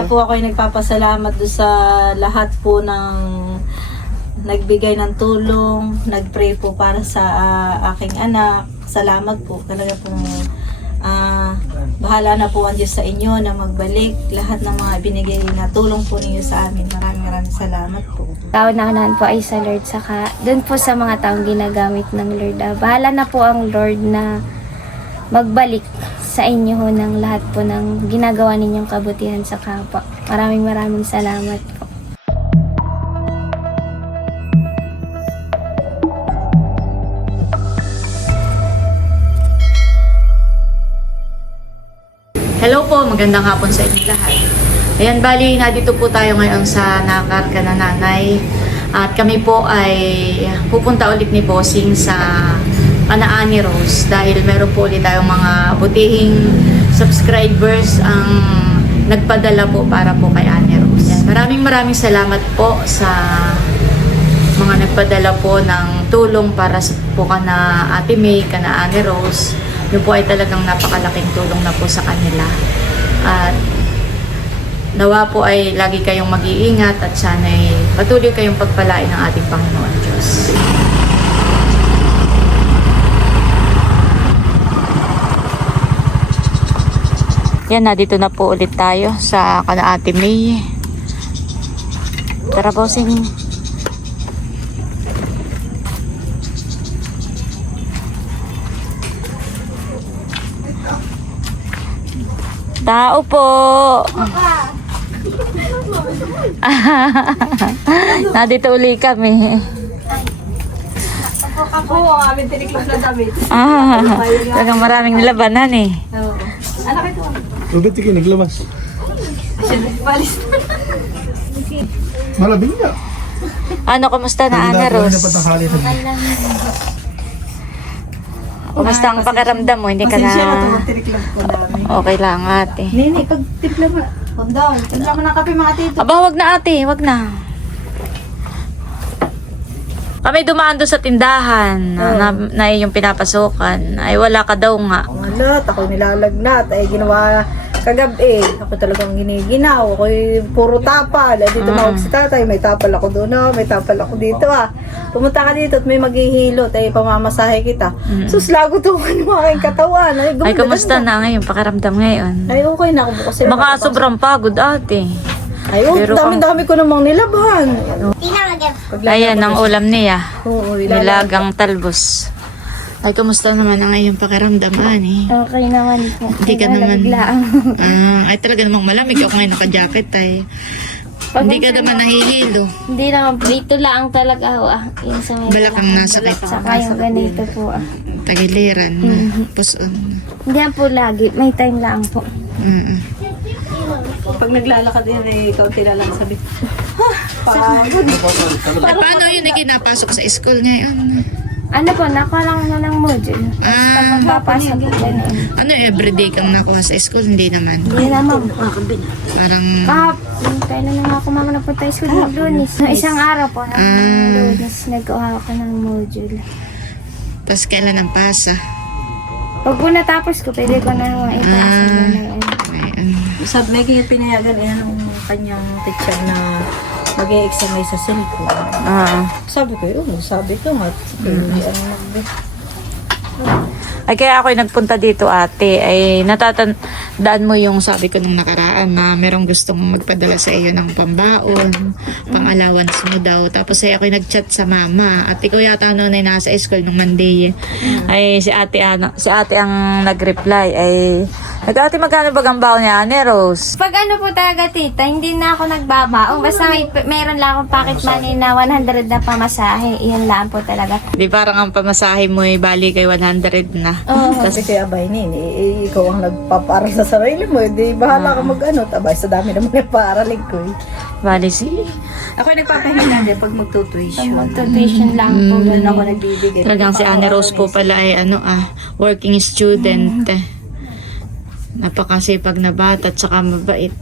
Kaya po ako ay nagpapasalamat doon sa lahat po ng nagbigay ng tulong, nagpray po para sa aking anak. Salamat po. Talaga po bahala na po ang Diyos sa inyo na magbalik lahat ng mga binigay na tulong po ninyo sa amin. Maraming salamat po. Kauna-unahan po ay sa Lord, saka doon po sa mga taong ginagamit ng Lord. Bahala na po ang Lord na magbalik sa inyo ho ng lahat po ng ginagawa ninyong kabutihan sa kapwa. Maraming salamat po. Hello po, magandang hapon sa inyo lahat. Ayan, bali, nandito po tayo ngayon sa Nakarga na Nanay. At kami po ay pupunta ulit ni Bossing sa Panaani Rose dahil meron po ulit tayong mga butihing subscribers ang nagpadala po para po kay Annie Rose. Ayan, maraming salamat po sa mga nagpadala po ng tulong para po kana Ate May, kana Annie Rose. Yun po ay talagang napakalaking tulong na po sa kanila. At nawa po ay lagi kayong mag-iingat at sana'y patuloy kayong pagpalain ng ating Panginoon Diyos. Yan na, dito na po ulit tayo sa kana Ate May. Tara, Bossing. Tao po. Nandito uli kami. Ako, ang aming tiniklop na damit. Talagang maraming nilabanan eh. Oo. Anak ito. Bakit ikaw naglabas? Palis. Malabing nga. Ano, kumusta na Ana Rose? Kumusta ang pakiramdam mo? Hindi ka na... Pasensya na ito, tiniklop ko dami. Okay lang ate. Nini, pag tipla mo, daw. Tipla mo ng kape mga tito. Aba, wag na ate, wag na. Kami dumaan doon sa tindahan na yung pinapasukan. Ay wala ka daw nga. Wala, ako nilalagnat. Ay ginawa kagabi. Ako talagang giniginaw. Ako'y puro tapal. Ay dito mawag si tatay. May tapal ako doon. May tapal ako dito. Pumunta ka dito at may maghihilot. Ay pamamasahe kita. Sus, lago to yung aking katawan. Ay, kamusta na ngayon? Pakiramdam ngayon? Ay, okay na ako. Kasi Baka sobrang pagod ate. ay, Pero dami-dami ko namang nilabhan. Ayan ang ulam niya. Oo, Nilagang talbos. Ay, kamusta naman ang iyong pakiramdam, Ani? Okay naman po. Hindi ka naman... Nalaglaang. ay, talaga namang malamig. Ako ngayon naka-jacket ay. Hindi ka naman nahihilo. Hindi naman po. Dito lang talaga ho yung sa may Balakang nasakit. saka yung ganito po Tagiliran. Puson. Hindi yan po lagi. May time lang po. Pag naglalakad yan, ay kaunti na lang sabi. Ay, paano yun ay kinapasok sa school ngayon? Ano po, nakuha lang na ng module. Pag magpapasok po ganun. Ano, everyday kang nakuha sa school? Hindi naman. Hindi naman po. Parang... Kailan na nga ako mama napunta sa school ng Lunes. Noong isang araw po, ng Lunes, nagkuha ako ng module. Tapos kailan ang pasa? Pag po natapos ko, pwede ko na naman ipasa na yun. Sabi, may pinayagan ng kanyang teacher na mag-e-exam sa cellphone. Sabi ko, sabi ko nga. Ay, kaya ako'y nagpunta dito ate, ay natatandaan mo yung sabi ko nung nakaraan na merong gustong magpadala sa iyo ng pambaon, pang-allowance mo daw. Tapos ay ako'y nag-chat sa mama at ikaw yata noon ay nasa school nung Monday. Ay si ate ang nag-reply ay nag-ate magkano ba ang baon niya, Annie Rose? Pag ano po talaga tita, hindi na ako nagbabaong. Basta meron lang akong pocket money na 100 na pamasahe. Iyan lang po talaga. Di parang ang pamasahe mo ay bali kay 100 na. Kasi kaya abay nini, ikaw ang nagpaparal sa sarili mo. Di bahala ka mag-ano. Tabay, sa dami naman yung paaralin ko. Bali si... Ako nagpapahinga din pag magtutuition. Tuition lang po. Doon ako nagbibigay. Talagang si Annie Rose po pala ay working student. Napakasipag na bata at saka mabait.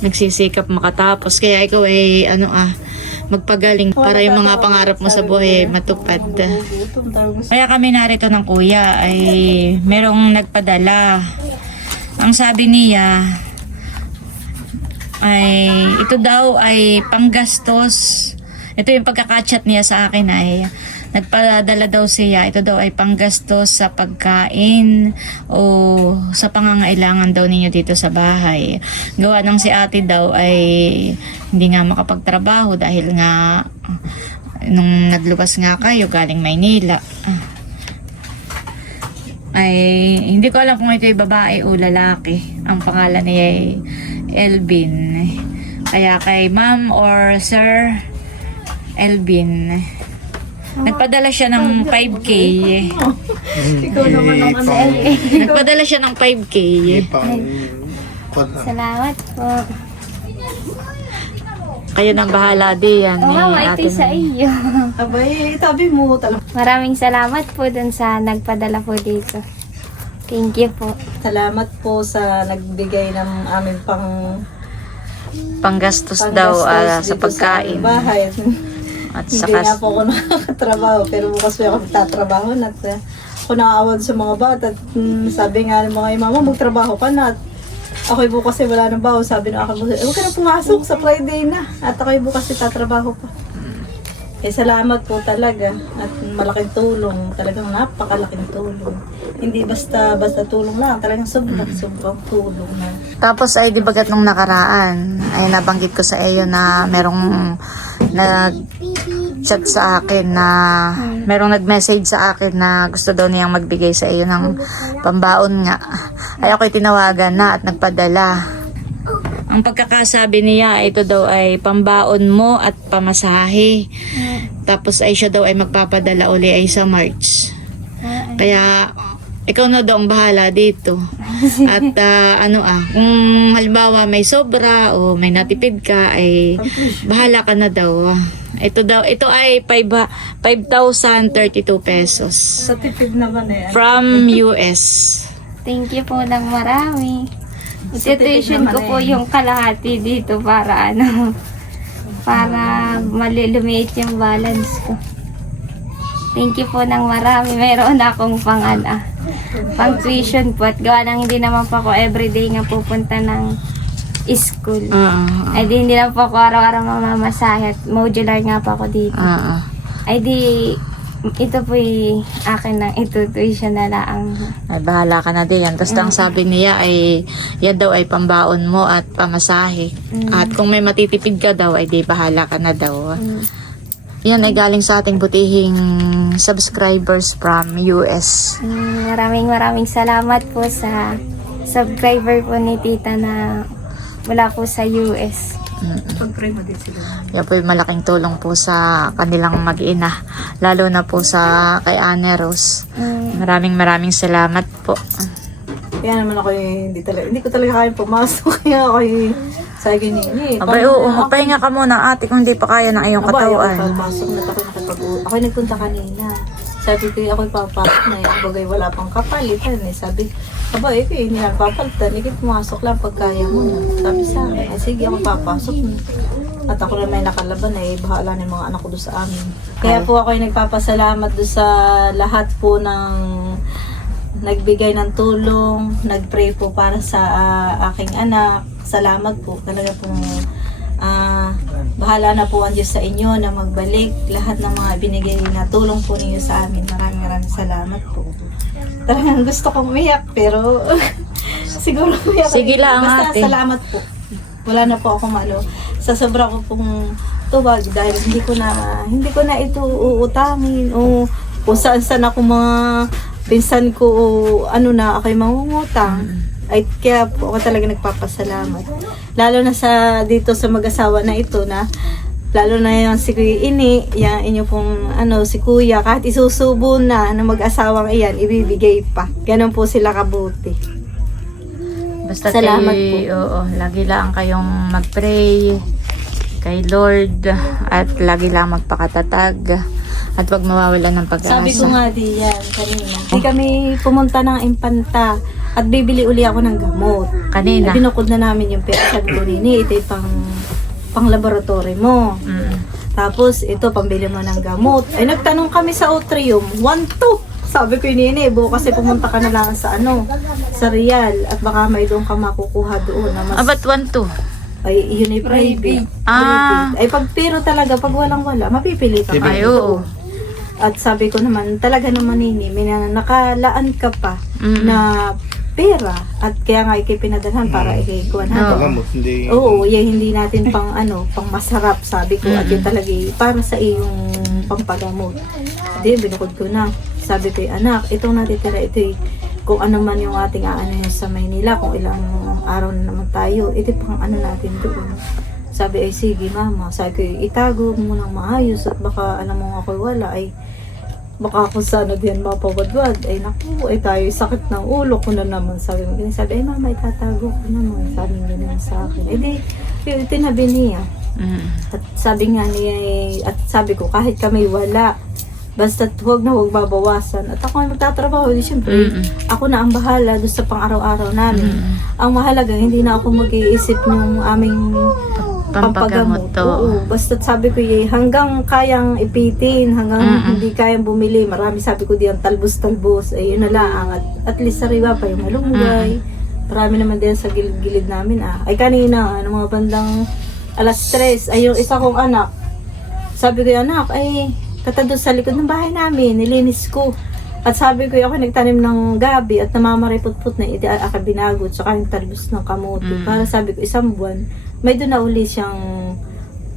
Nagsisikap makatapos. Kaya ikaw ay magpagaling para yung mga pangarap mo sa buhay matupad. Kaya kami narito ng kuya ay merong nagpadala. Ang sabi niya, ay ito daw ay panggastos. Ito yung pagkakachat niya sa akin ay nagpadala daw siya. Ito daw ay panggastos sa pagkain o sa pangangailangan daw ninyo dito sa bahay. Gawa ng si ate daw ay hindi nga makapagtrabaho dahil nga nung nagluwas nga kayo galing Maynila. Ay hindi ko alam kung ito ay babae o lalaki. Ang pangalan niya ay Elvin. Kaya kay ma'am or sir Elvin, nagpadala siya ng 5K. Ikaw naman ang ano. Nagpadala siya ng 5K. Salamat po. Kayo nang bahala diyan. Oo nga, ito sa iyo. Abay, tabi mo talaga. Maraming salamat po dun sa nagpadala po dito. Thank you po. Salamat po sa nagbigay ng aming Panggastos panggastos daw sa dito pagkain. Sa bahay. At Hindi saka nga po ako nakakatrabaho, pero bukas po ako magtatrabaho na. At ako nakaawan sa mga bata. At sabi nga ng mga mama, magtrabaho ka na. At ako'y bukas wala nang baho. Sabi ng aking bukas, huwag ka na pumasok sa Friday na. At ako'y bukas tatrabaho pa. Eh, salamat po talaga. At malaking tulong. Talagang napakalaking tulong. Hindi basta tulong lang. Talagang sobrang tulong na. tapos ay di bagat nung nakaraan ay nabanggit ko sa iyo na merong nag-chat sa akin na merong nag-message sa akin na gusto daw niyang magbigay sa iyo ng pambaon nga. Ay ako'y tinawagan na at nagpadala. Ang pagkakasabi niya, ito daw ay pambaon mo at pamasahe. Tapos ay siya daw ay magpapadala uli ay sa March. Kaya ikaw na daw ang bahala dito. At kung halimbawa may sobra o may natipid ka ay bahala ka na daw. Ito ay 5,032 pesos Sa tipid naman eh. from US. Thank you po ng marami. Itutuition ko po yung kalahati dito para para malilumiit yung balance ko. Thank you po ng marami. Meron akong pang tuition po at gawa nang hindi naman po ako everyday nga pupunta ng school. Ay di hindi lang po ako araw-araw mamamasahe at modular nga po ako dito. Ay di ito po akin na itutuition na lang. Ay, bahala ka na din. Tapos ang sabi niya ay, yan daw ay pambaon mo at pamasahe. At kung may matitipid ka daw, ay di bahala ka na daw. Yan ay galing sa ating butihing subscribers from US. Maraming salamat po sa subscriber po ni Tita na mula po sa US. Pag-pray mo din sila. Yan po yung malaking tulong po sa kanilang mag-ina. Lalo na po sa kay Ane Rose. Maraming salamat po. Kaya naman ako hindi ko talaga kaya pumasok. Kaya ako sa ganyan. Abay, oo, magpahinga ka muna ate kung hindi pa kaya ng iyong katawan. Papasok na ako nakapag-uwi. Ako nagpunta kanina. Sabi ko, ako'y papasok na yun. Bagay wala pang kapalitan eh. Sabi, hindi lang papalitan. Ikit pumasok lang pag kaya mo na. Sabi sa akin, sige ako papasok na. At ako na may nakalaban eh. Bahala na yung mga anak ko doon sa amin. Kaya po ako'y nagpapasalamat doon sa lahat po ng nagbigay ng tulong, nagpray po para sa aking anak. Salamat po. Talaga po bahala na po ang Diyos sa inyo na magbalik lahat ng mga binigay na tulong po ninyo sa amin. Maraming salamat po. Talagang gusto kong umiyak pero siguro umiyak. Sige lang, basta ate. salamat po. Wala na po ako sa sobra ko pong tuwag dahil hindi ko na ito uutangin o kung saan ako mga pinsan ko ako'y mangungutang. Ay kaya po ako talaga nagpapasalamat. Lalo na dito sa mag-asawa na ito na lalo na yung si Kuya Ini, yung inyo pong si Kuya, kahit isusubo na ng mag-asawang iyan, ibibigay pa. Ganon po sila kabuti. Basta Salamat po. Oo, lagi lang kayong mag-pray kay Lord at lagi lang magpakatatag at wag mawawalan ng pag-asa. Sabi ko nga diyan kanina, di kami pumunta ng Impanta at bibili uli ako ng gamot. Kanina. Binukod na namin yung pera. Sabi ko, Nini, ito yung pang laboratory mo. Tapos, ito, pambili mo ng gamot. Ay, nagtanong kami sa Otrium, 1-2. Sabi ko, Nini, bukas pumunta ka na lang sa Real. At baka may doon ka makukuha doon. Na mas, Ba't 1-2? ay yun ay private. Ah. Private. Ay pag pero talaga, pag walang-wala, mapipili ka pa. Ay, oo. At sabi ko naman, talaga naman Nini, may nakalaan ka pa na pera. At kaya nga ikipinadalhan para ikikuhan natin. Pagamot, hindi. Oo, hindi natin pang pang masarap, sabi ko. At yun talaga para sa iyong pampagamot. Hindi, binukod ko na. Sabi ko, anak, itong natitira, ito kung ano man yung ating aano sa Maynila, kung ilang araw na naman tayo, ito pang ano natin doon. Sabi ay, sige mama. Sabi ko, itago mo ng maayos at baka alam mo ako wala ay baka kung sana diyan mapawadwad. Ay naku, ay tayo sakit ng ulo ko na naman. Sabi mo ganyan. Sabi ay mama, itatago ko naman. Sabi mo ganyan sa akin. Ay di, tinabi niya. At sabi nga niya, at sabi ko kahit kami wala, basta huwag babawasan. At ako ay magtatrabaho. Di syempre, ako na ang bahala doon sa pang-araw-araw namin. Ang mahalaga, hindi na ako mag-iisip ng aming pampagamot. Oo. Basta sabi ko hanggang kayang ipitin, hanggang hindi kayang bumili. Marami sabi ko diyan talbos-talbos. Ay yun na lang. At least sariwa pa yung malunggay. Marami naman din sa gilid-gilid namin. Ay kanina, mga bandang 3:00, ay yung isa kong anak. Sabi ko anak, ay katado sa likod ng bahay namin, nilinis ko. At sabi ko, ako nagtanim ng gabi at namamaripot-put na binago, tsaka yung talbos ng kamote. Para sabi ko, isang buwan, may doon na uli siyang,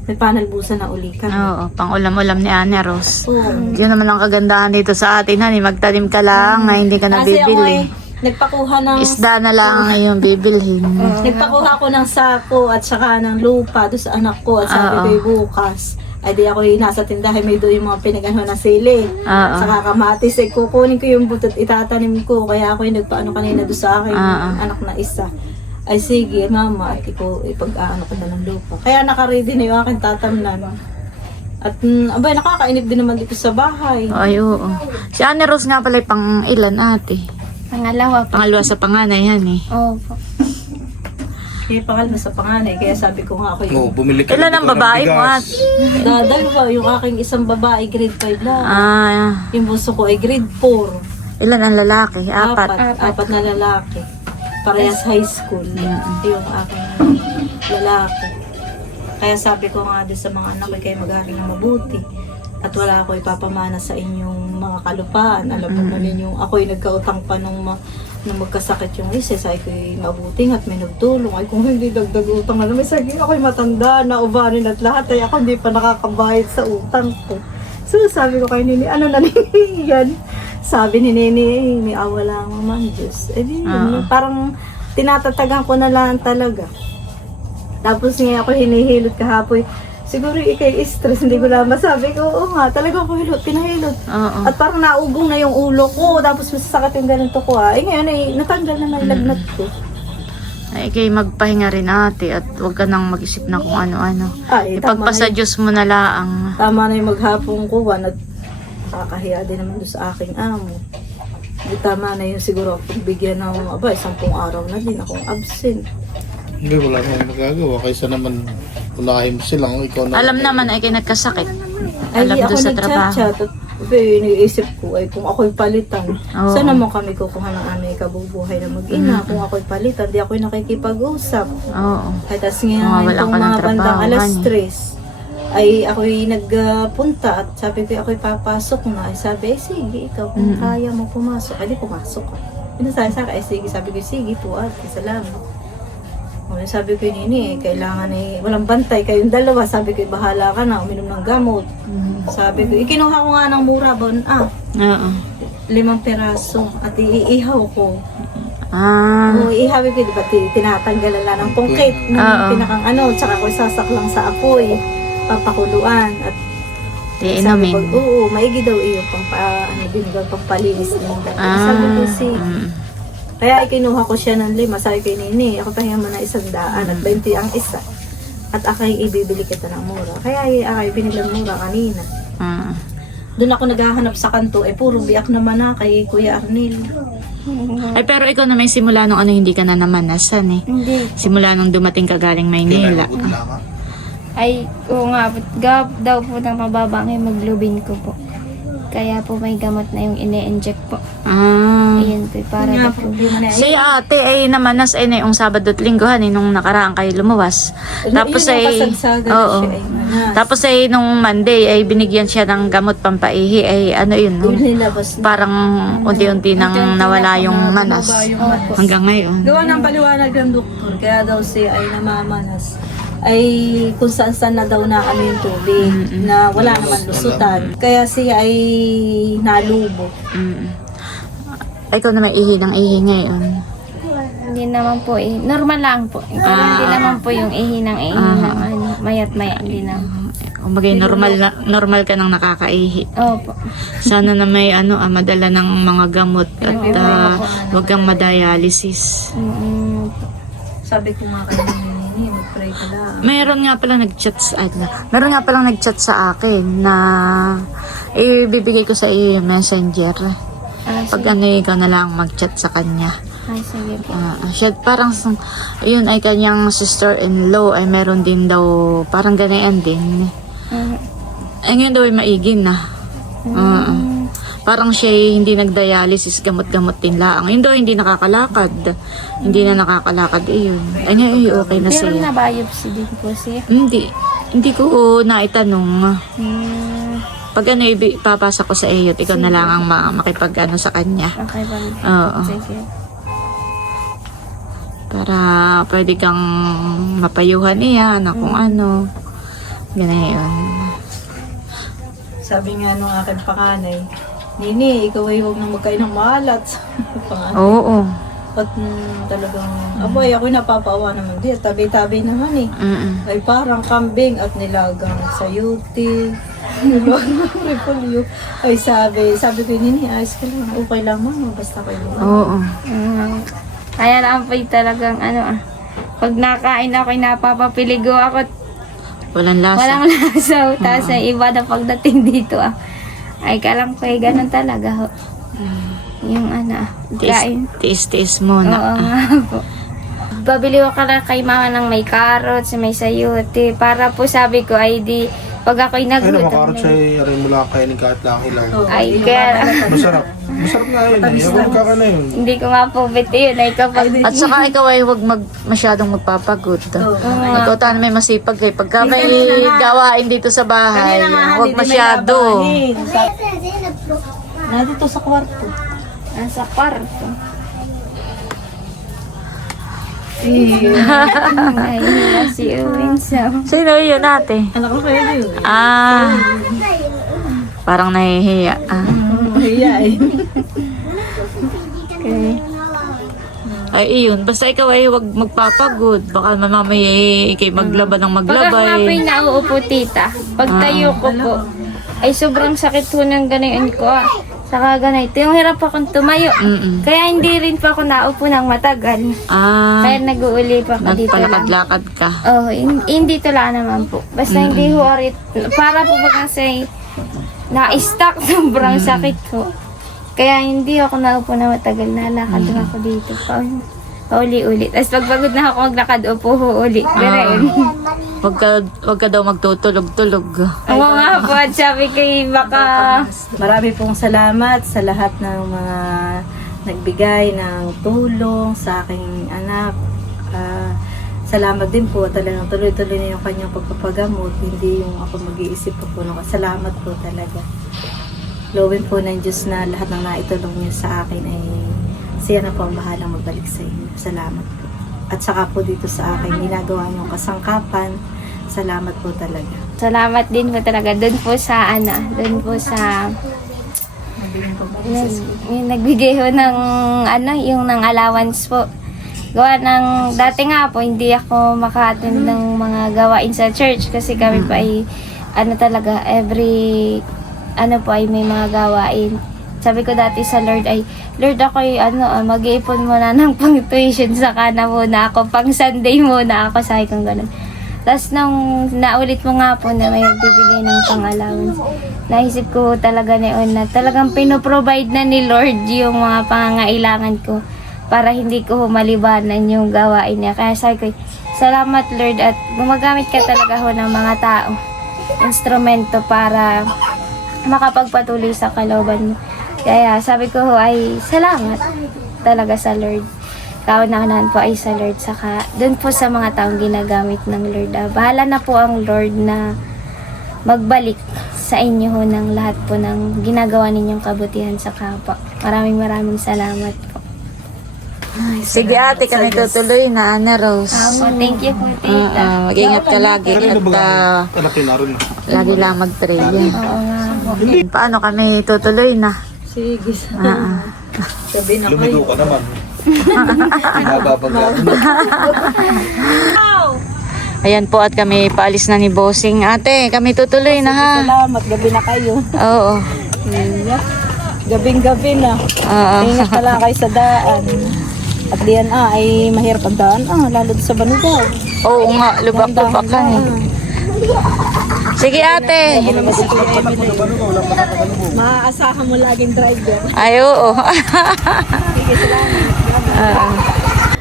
may panalbusan na uli kami. Oo, pang ulam-ulam ni Ane Rose. Oo. Yun naman ang kagandahan dito sa atin, honey. Magtanim ka lang, na hindi ka Kasi ako nabibili. nagpakuha ng, Isda na lang ang iyong bibilhin. nagpakuha ko ng sako at saka ng lupa doon sa anak ko. At sabi ko, bukas, ay di ako nasa tindahan, may doon yung mga pinagano na sili. Saka kamatis, ay kukunin ko yung butot, itatanim ko. Kaya ako yung nagpaano kanina doon sa akin, anak na isa. Ay sige mama, at ipag-aano ko na ng lupa. Kaya naka-ready na yung aking tatamnan. At abay, nakakainip din naman dito sa bahay. Ay, oo. Si Ane Rose nga pala pang ilan ate? Pangalawa po. Pangalawa sa panganay, honey. Opo. Kaya pangal na sa panganay, kaya sabi ko nga ako Oo, bumili ka. Ilan ang babae mo, at? dalawa, yung aking isang babae grade 5 lang. Yung bunso ko ay grade 4. Ilan ang lalaki? Apat. Apat na lalaki. Parehas high school. Yung aking lalaki. Kaya sabi ko nga doon sa mga anak ko, kayo mag-aaral na mabuti. At wala ako ipapamana sa inyong mga kalupaan. Alam mo na rin yung ako'y nagkautang pa nung magkasakit yung isa. Sabi ko'y mabuting at may nagtulong. Ay kung hindi dagdag utang na naman. Sabi ako'y matanda na ubanin at lahat. Ay ako hindi pa nakakabayad sa utang ko. So sabi ko kay Nini, ano na Nini yan? Sabi ni Nini, may awa lang naman Diyos. Eh di, parang tinatatagan ko na lang talaga. Tapos nga ako hinihilot kahapon. Siguro ikay stress, hindi ko lang masabi ko. Oo nga, talagang ko pinahilot. At parang naugong na yung ulo ko. Tapos masasakit yung ganito ko Eh ngayon ay natanggal na may lagnat ko. Ay, kay magpahinga rin ate at huwag ka nang mag-isip na kung ano-ano. tama Ipagpasa Diyos mo na lang. Tama na yung maghapong kuwan at nakakahiya din naman doon sa aking amo. Di tama na yung siguro pagbigyan ng 10 araw na din akong absent. Hindi, wala nang magagawa. Kaysa naman unahin mo silang ikaw na. Alam naman ay kay nagkasakit. Ay, Alam ako doon sa trabaho. nag-chat at iniisip ko ay kung ako'y palitan. Saan naman kami kukuha ng aming kabubuhay na mag-ina? Kung ako'y palitan, di ako'y nakikipag-usap. Oo. At tas ngayon, Wala itong ka ng mga bandang trabaho, 3:00, ay ako'y nagpunta at sabi ko ako'y papasok na. Ay sabi, sige, ikaw kung kaya mo pumasok. Ay di pumasok ka. Pinasabi sa akin, ay sige, sabi ko, sige po ate, salamat. Sabi ko Nini, kailangan walang bantay kayong dalawa. Sabi ko, bahala ka na, uminom ng gamot. Sabi ko, ikinuha ko nga ng mura ba? 5 peraso at iihaw ko. Iihawin ko, diba tinatanggalan lang ng pungkit ng pinakang tsaka ko sasaklang sa apoy, papakuluan at sabi ko, oo, maigi daw iyo binigay pampalinis din. Sabi ko, kaya ikinuha ko siya ng 5. Sabi ko, Nini, ako pahinga mo na 100 at 20 ang isa. At akay ibibili kita ng mura. Kaya akay binilang mura kanina. Doon ako naghahanap sa kanto, puro biyak naman kay Kuya Arnel. Ay, pero ikaw na may simula nung hindi ka na namanasan Hindi. Simula nung dumating ka galing Maynila. Ay, oo nga po. Gawap daw po ng mababang maglubin ko po. kaya po may gamot na yung ine-inject po. Ah. Ayan po, para Nga daw po, po. di mo na Si ate ay namanas ay na yung Sabado at Linggohan nung nakaraan kayo lumuwas. Tapos Yun yung ay kasagsagan oo. siya ay manas. Tapos ay nung Monday ay binigyan siya ng gamot pampaihi ay ano yun no? Yun nilabas na. Parang unti-unti nang nawala yung manas. Bumaba yung manas. Hanggang ngayon. Gawa ng paliwanag ng doktor, kaya daw siya ay namamanas. Ay kung saan na daw na ano yung tubig, na wala naman lusutan. Kaya siya ay nalubo. Mm. Ay, ikaw na may ihi ng ihi ngayon. Hindi naman po eh. Normal lang po. Pero hindi naman po yung ihi ng ano, mayat maya. Hindi naman. Kumbaga normal ka nang nakakaihi. Opo. Sana na may madala ng mga gamot at wag kang madialysis. Sabi ko nga kay Nini, mag-pray ka lang. Meron nga pala nag-chat sa akin na ibibigay ko sa iyo yung messenger. Pag ikaw na lang mag-chat sa kanya. Ay, sige po. Siya parang yun ay kanyang sister-in-law ay meron din daw parang ganayan din. Ay ngayon daw ay maigin na. Parang siya hindi nagdialysis, gamot-gamot din lang. Yun daw hindi nakakalakad. Hindi na nakakalakad yun. Ay ngayon ay okay na Pero siya. na-biopsy din po siya. Hindi ko naitanong. Pag ipapasa ko sa iyo at ikaw na lang ang makipag sa kanya. Okay ba? Oo. Sige. Para pwede kang mapayuhan niya na kung ano. Ganyan. Sabi nga nung aking pakanay, Nini, ikaw ay huwag nang magkain ng maalat. Oo. At talagang, aboy, ako'y napapaawa naman. Di, tabi-tabi naman eh. Ay parang kambing at nilagang sayuti. Nilagang repolyo. Ay sabi ko, Nini, ayos ka lang. Okay lang mama, basta kayo. Oo. Kaya lang po talagang pag nakain ako, napapapiligo ako. Walang lasa. Walang lasa. Tapos ay iba na pagdating dito ay kalang po ganun talaga ho. Yung kain. Tiis-tiis muna. Oo nga po. Babili ko lang kay mama ng may carrots, may sayote. Para po sabi ko ay di, pag ako'y Ay, nagluto. nakakarot siya aray mula kainin kahit laki lang. Ay, kaya, Masarap. Masarap nga yun. Huwag ka na yun. hindi ko nga po biti yun. Ay kapag, At saka ikaw ay huwag masyadong magpapagod. Ikaw tayo may masipag kay pagka may gawain dito sa bahay. Huwag masyado. Nandito sa kwarto. nasa kwarto. Nahihiya si Owen sa... Sino yun ate? Anak ko kaya yun. Parang nahihiya. Kaya eh. Okay. Ay, iyon. Basta ikaw ay huwag magpapagod. Baka mamamaya ikay maglaban ng Pag ako nga po maglabay. yung nauupo, tita, pag tayo ko po, ay sobrang sakit po ng ganayon ko. Saka ganito. Yung hirap akong tumayo. Kaya hindi rin pa ako naupo ng matagal. Kaya nag-uuli pa ako dito lang. Nagpalakad-lakad ka. Oh, hindi tula naman po. Basta hindi ho arit. Para po ba kasi na-stuck sobrang sakit ko. Kaya hindi ako naupo na matagal. Nalakad ako dito. Pauli-uli. Tapos pag pagod na ako maglakad, upo ho uli. Ganoon. Huwag ka daw magtutulog-tulog. Oo nga po. At sabi kay baka... Marami pong salamat sa lahat ng mga nagbigay ng tulong sa aking anak. Salamat din po. Talagang tuloy-tuloy na yung kanyang pagpapagamot. Hindi yung ako mag-iisip po. Salamat po talaga. Lowin po ng Diyos na lahat ng naitulong niyo sa akin ay siya na po ang bahalang magbalik sa inyo. Salamat po. At saka po dito sa akin, ginagawa niyong kasangkapan. Salamat po talaga. Salamat din po talaga. Doon po sa doon po sa... Yung nagbigay ho ng yung ng allowance po. Gawa ng, dati nga po, hindi ako maka-attend ng mga gawain sa church kasi kami pa ay, talaga, every, po ay may mga gawain. Sabi ko dati sa Lord ay, Lord ako ay, mag-iipon muna ng pang-tuition saka na muna ako, pang Sunday muna ako, sabi kong ganun. Tapos nung naulit mo nga po na may bibigay ng pang-allowance, naisip ko talaga na yun na talagang pinoprovide na ni Lord yung mga pangangailangan ko para hindi ko malibanan yung gawain niya. Kaya sabi ko, salamat Lord at gumagamit ka talaga ho ng mga tao, instrumento para makapagpatuloy sa kalooban mo. Kaya sabi ko ho ay salamat talaga sa Lord. Kauna-unahan po ay sa Lord, saka dun po sa mga taong ginagamit ng Lord. Bahala na po ang Lord na magbalik sa inyo ho ng lahat po ng ginagawa ninyong kabutihan sa kapwa. Maraming salamat po. Sige ate, kami tutuloy na, Ana Rose. Thank you po, tita. Mag-ingat ka lagi at Anak na rin. lagi lang mag-pray. Oo nga po. Paano kami tutuloy na? Sige. Sabi na Lumigo ka naman. Nababagay. Ayan po at kami paalis na ni Bossing. Ate, kami tutuloy na ha. Salamat, gabi na kayo. Oo. Gabing-gabi na. Oo. Ingat na lang kayo sa daan. At diyan ay mahirap ang daan. Lalo sa Banugaw. Oo nga, lubak-lubak ka eh. Sige ate. Maaasahan mo laging driver. Ay, oo.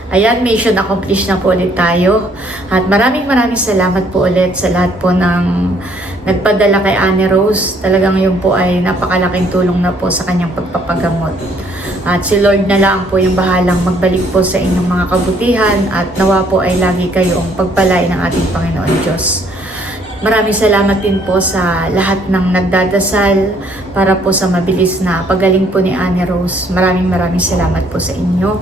Ayan, mission accomplished na po ulit tayo. At maraming salamat po ulit sa lahat po ng nagpadala kay Annie Rose. Talagang yun po ay napakalaking tulong na po sa kanyang pagpapagamot. At si Lord na lang po yung bahalang magbalik po sa inyong mga kabutihan at nawa po ay lagi kayong pagpalain ng ating Panginoon Diyos. Maraming salamat din po sa lahat ng nagdadasal para po sa mabilis na pagaling po ni Annie Rose. Maraming salamat po sa inyo.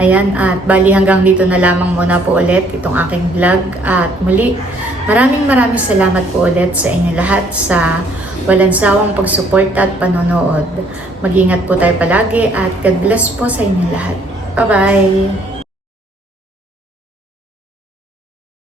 Ayan, at bali hanggang dito na lamang muna po ulit itong aking vlog. At muli, maraming salamat po ulit sa inyo lahat sa walang sawang pagsuporta at panonood. Mag-ingat po tayo palagi at God bless po sa inyo lahat. Bye-bye!